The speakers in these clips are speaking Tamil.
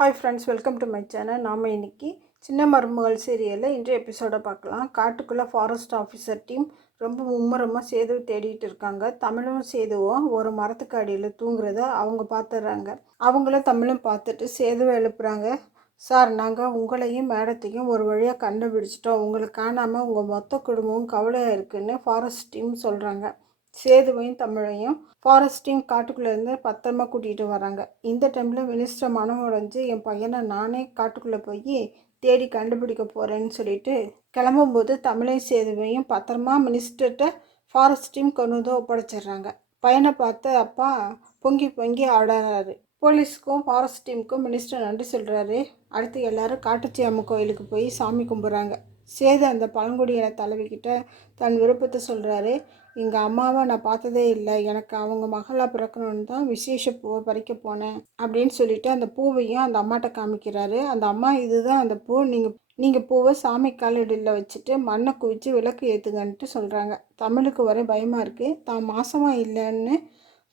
Hi friends, welcome to my channel. நாம் இன்றைக்கி சின்ன மருமகள் சீரியலில் இன்றைய எபிசோடை பார்க்கலாம். காட்டுக்குள்ளே ஃபாரஸ்ட் ஆஃபீஸர் டீம் ரொம்ப மும்முரமாக சேதுவை தேடிட்டு இருக்காங்க. தமிழும் சேதுவும் ஒரு மரத்துக்கு அடியில் தூங்குறத அவங்க பார்த்துடுறாங்க. அவங்கள தமிழும் பார்த்துட்டு சேதுவை எழுப்புறாங்க. சார், நாங்கள் உங்களையும் மேடத்தையும் ஒரு வழியாக கண்டுபிடிச்சிட்டோம். உங்களுக்கு காணாமல் உங்கள் மொத்த குடும்பமும் கவலையாக இருக்குன்னு ஃபாரஸ்ட் டீம் சொல்கிறாங்க. சேதுவையும் தமிழையும் ஃபாரஸ்ட் டீம் காட்டுக்குள்ளேருந்து பத்திரமா கூட்டிகிட்டு வராங்க. இந்த டைமில் மினிஸ்டர் மனம் உடைஞ்சு என் பையனை நானே காட்டுக்குள்ளே போய் தேடி கண்டுபிடிக்க போகிறேன்னு சொல்லிட்டு கிளம்பும்போது தமிழையும் சேதுவையும் பத்திரமா மினிஸ்டர்கிட்ட ஃபாரஸ்ட் டீம் கொண்டு வந்து ஒப்படைச்சிடுறாங்க. பையனை பார்த்து அப்பா பொங்கி பொங்கி ஆடுறாரு. போலீஸுக்கும் ஃபாரஸ்ட் டீமுக்கும் மினிஸ்டர் நன்றி சொல்கிறாரு. அடுத்து எல்லாரும் காட்டுச்சி அம்மன் கோயிலுக்கு போய் சாமி கும்பிட்றாங்க. சேது அந்த பழங்குடியின தலைவிக்கிட்ட தன் விருப்பத்தை சொல்கிறாரு. எங்கள் அம்மாவை நான் பார்த்ததே இல்லை, எனக்கு அவங்க மகளாக பிறக்கணும்னு தான் விசேஷ பூவை பறிக்க போனேன் அப்படின்னு சொல்லிட்டு அந்த பூவையும் அந்த அம்மாட்ட காமிக்கிறாரு. அந்த அம்மா, இதுதான் அந்த பூ, நீங்கள் பூவை சாமி காலடியில் வச்சுட்டு மண்ணை குவிச்சு விளக்கு ஏற்றுங்கன்ட்டு சொல்கிறாங்க. தமிழுக்கு வர பயமாக இருக்குது. தான் மாசமாக இல்லைன்னு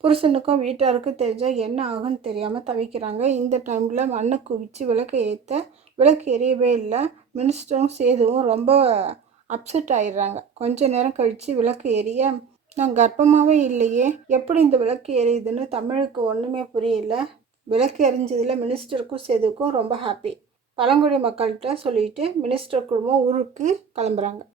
புருஷனுக்கும் வீட்டாருக்கும் தெரிஞ்சால் என்ன ஆகுன்னு தெரியாமல் தவிக்கிறாங்க. இந்த டைமில் மண்ணை குவிச்சு விளக்கு ஏற்ற விளக்கு எரியவே இல்லை. மினிஸ்டரும் சேதுவும் ரொம்ப அப்செட் ஆயிடுறாங்க. கொஞ்ச நேரம் கழித்து விளக்கு எரிய, நான் கர்ப்பமாகவே இல்லையே, எப்படி இந்த விளக்கு எரியுதுன்னு தமிழுக்கு ஒன்றுமே புரியல. விளக்கு எரிஞ்சதில் மினிஸ்டருக்கும் சேதுக்கும் ரொம்ப ஹாப்பி. பழங்குடி மக்கள்கிட்ட சொல்லிட்டு மினிஸ்டர் குடும்பம் ஊருக்கு கிளம்புறாங்க.